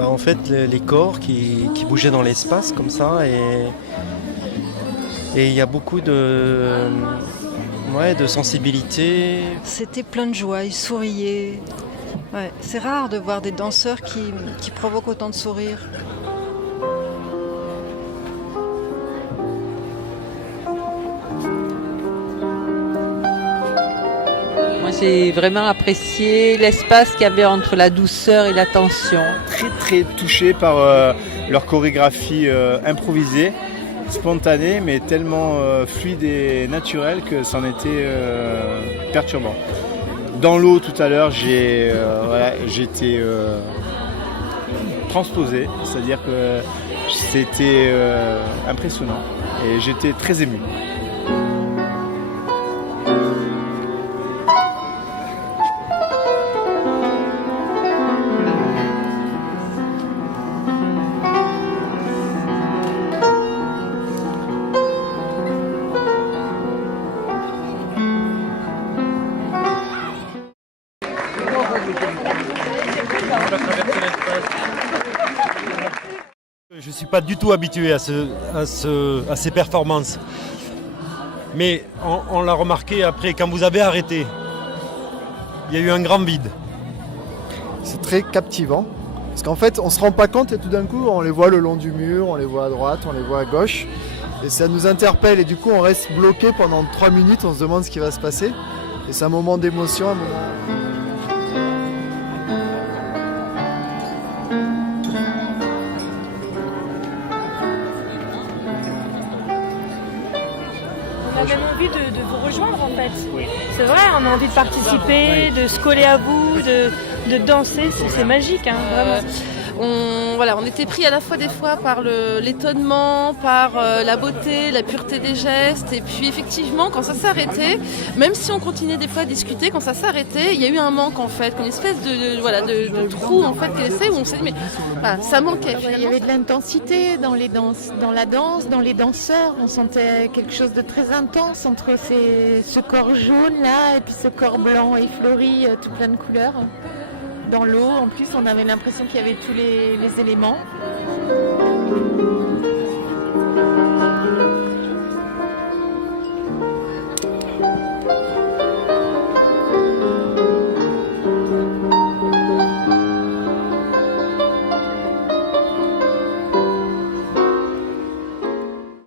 En fait, les corps qui bougeaient dans l'espace comme ça, et il y a beaucoup de sensibilité. C'était plein de joie, ils souriaient. Ouais, c'est rare de voir des danseurs qui provoquent autant de sourires. Moi, j'ai vraiment apprécié l'espace qu'il y avait entre la douceur et la tension. Très très touché par leur chorégraphie improvisée, spontanée, mais tellement fluide et naturelle que c'en était perturbant. Dans l'eau tout à l'heure, j'étais transposé, c'est-à-dire que c'était impressionnant et j'étais très ému. Je ne suis pas du tout habitué à ces performances. Mais on l'a remarqué après, quand vous avez arrêté, il y a eu un grand vide. C'est très captivant. Parce qu'en fait, on ne se rend pas compte et tout d'un coup, on les voit le long du mur, on les voit à droite, on les voit à gauche. Et ça nous interpelle et du coup, on reste bloqué pendant 3 minutes, on se demande ce qui va se passer. Et c'est un moment d'émotion, un moment... On a même envie de vous rejoindre en fait. C'est vrai, on a envie de participer, de se coller à vous, de danser, c'est magique, hein, vraiment. On était pris à la fois des fois par l'étonnement, par la beauté, la pureté des gestes, et puis effectivement quand ça s'arrêtait, même si on continuait des fois à discuter, quand ça s'arrêtait, il y a eu un manque en fait, une espèce de trou en fait qu'elle essaie, où on s'est dit mais ça manquait. Il y avait de l'intensité dans les danses, dans la danse, dans les danseurs, on sentait quelque chose de très intense entre ce corps jaune là et puis ce corps blanc effleuri, tout plein de couleurs. Dans l'eau, en plus, on avait l'impression qu'il y avait tous les éléments.